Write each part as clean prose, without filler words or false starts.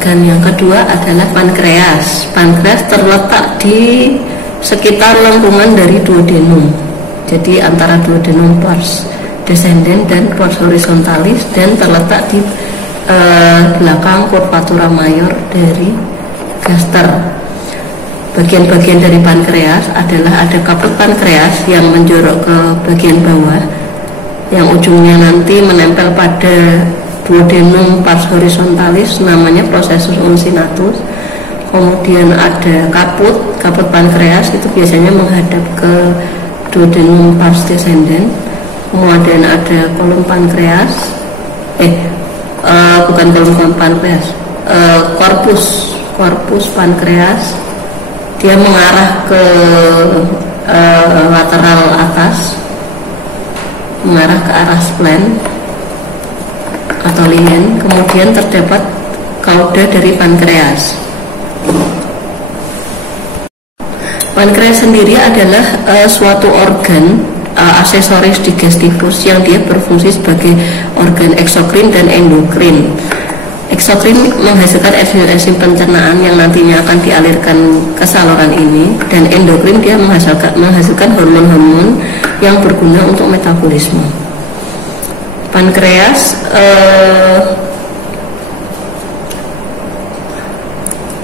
organ yang kedua adalah pankreas. Pankreas terletak di sekitar lengkungan dari duodenum, jadi antara duodenum pars descendens dan pars horizontalis, dan terletak di belakang curvatura mayor dari gaster. Bagian-bagian dari pankreas adalah ada kaput pankreas yang menjorok ke bagian bawah, yang ujungnya nanti menempel pada duodenum pars horizontalis, namanya processus uncinatus. Kemudian ada kaput pankreas, itu biasanya menghadap ke duodenum pars descendens. Kemudian ada kolom pankreas, bukan kolom pankreas, korpus pankreas. Dia mengarah ke lateral atas, mengarah ke arah splen atau linen. Kemudian terdapat kauda dari pankreas. Pankreas sendiri adalah suatu organ aksesoris digestivus yang dia berfungsi sebagai organ eksokrin dan endokrin. Eksokrin menghasilkan enzim pencernaan yang nantinya akan dialirkan ke saluran ini, dan endokrin dia menghasilkan hormon-hormon yang berguna untuk metabolisme. Pankreas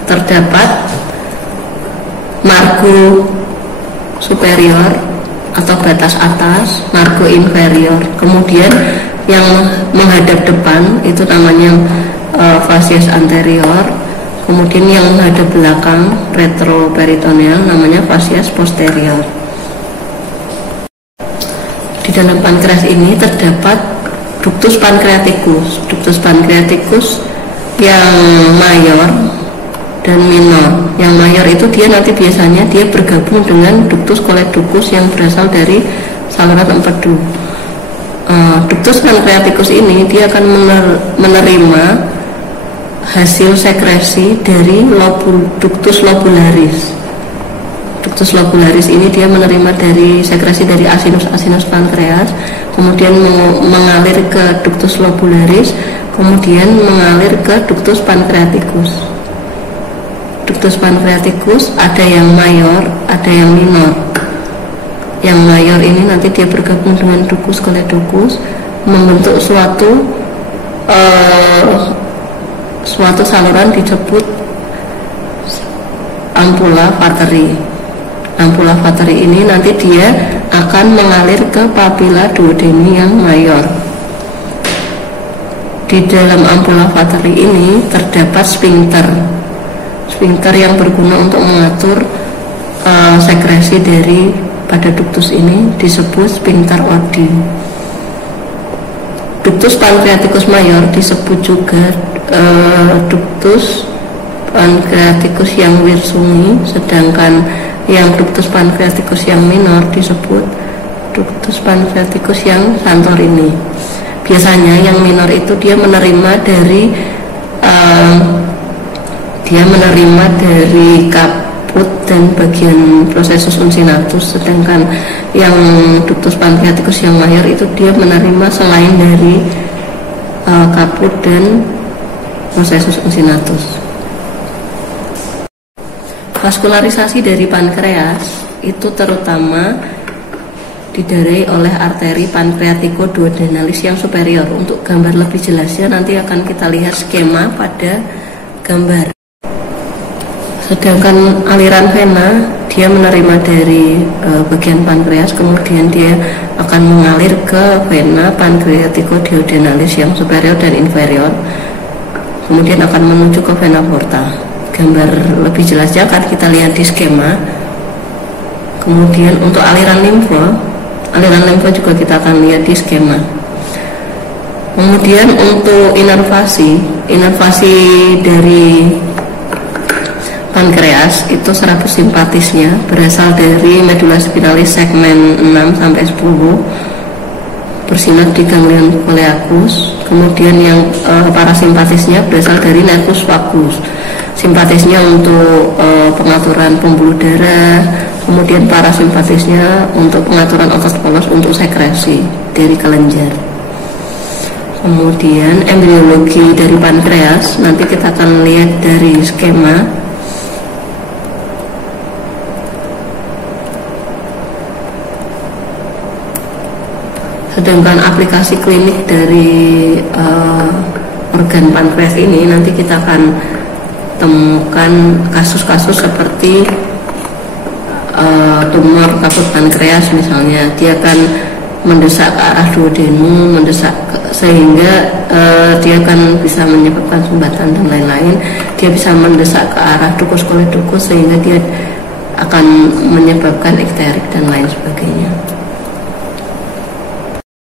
terdapat margo superior atau batas atas, margo inferior. Kemudian yang menghadap depan itu namanya fascias anterior. Kemudian yang menghadap belakang, retroperitoneal, namanya fascias posterior. Di dalam pankreas ini terdapat ductus pancreaticus. Ductus pancreaticus yang mayor dan minor. Yang mayor itu dia nanti biasanya dia bergabung dengan ductus coledochus yang berasal dari saluran empedu. Ductus pancreaticus ini dia akan menerima hasil sekresi dari ductus lobularis. Ductus lobularis ini dia menerima dari sekresi dari asinus pankreas, kemudian mengalir ke ductus lobularis, kemudian mengalir ke ductus pancreaticus. Ductus pancreaticus ada yang mayor, ada yang minor. Yang mayor ini nanti dia bergabung dengan ductus coledochus, membentuk suatu saluran disebut ampulla vateri. Ampulla vateri ini nanti dia akan mengalir ke papilla duodeni yang mayor. Di dalam ampulla vateri ini terdapat sphincter yang berguna untuk mengatur sekresi dari pada ductus ini, disebut sphincter Oddi. Ductus pancreaticus mayor disebut juga ductus pancreaticus yang Wirsungi, sedangkan yang ductus pancreaticus yang minor disebut ductus pancreaticus yang Santorini. Biasanya yang minor itu dia menerima dari kaput dan bagian processus uncinatus, sedangkan yang ductus pancreaticus yang mayor itu dia menerima selain dari kaput dan processus uncinatus. Vaskularisasi dari pankreas itu terutama didarai oleh arteri pancreatico-duodenalis yang superior. Untuk gambar lebih jelasnya nanti akan kita lihat skema pada gambar. Sedangkan aliran vena dia menerima dari bagian pankreas, kemudian dia akan mengalir ke vena pancreatico-duodenalis yang superior dan inferior, kemudian akan menuju ke vena porta. Gambar lebih jelasnya akan kita lihat di skema. Kemudian untuk aliran limfa juga kita akan lihat di skema. Kemudian untuk inervasi dari pankreas itu serabut simpatisnya berasal dari medula spinalis segmen 6 sampai 10 bersinar di ganglion coleus. Kemudian yang parasimpatisnya berasal dari nervus vagus. Simpatisnya untuk pengaturan pembuluh darah, kemudian parasimpatisnya untuk pengaturan otot polos untuk sekresi dari kelenjar. Kemudian embriologi dari pankreas, nanti kita akan lihat dari skema. Sedangkan aplikasi klinik dari organ pankreas ini nanti kita akan temukan kasus-kasus seperti tumor kaput pankreas misalnya, dia akan mendesak ke arah duodenum, sehingga dia akan bisa menyebabkan sumbatan dan lain-lain. Dia bisa mendesak ke arah ductus coledochus sehingga dia akan menyebabkan ikterik dan lain sebagainya.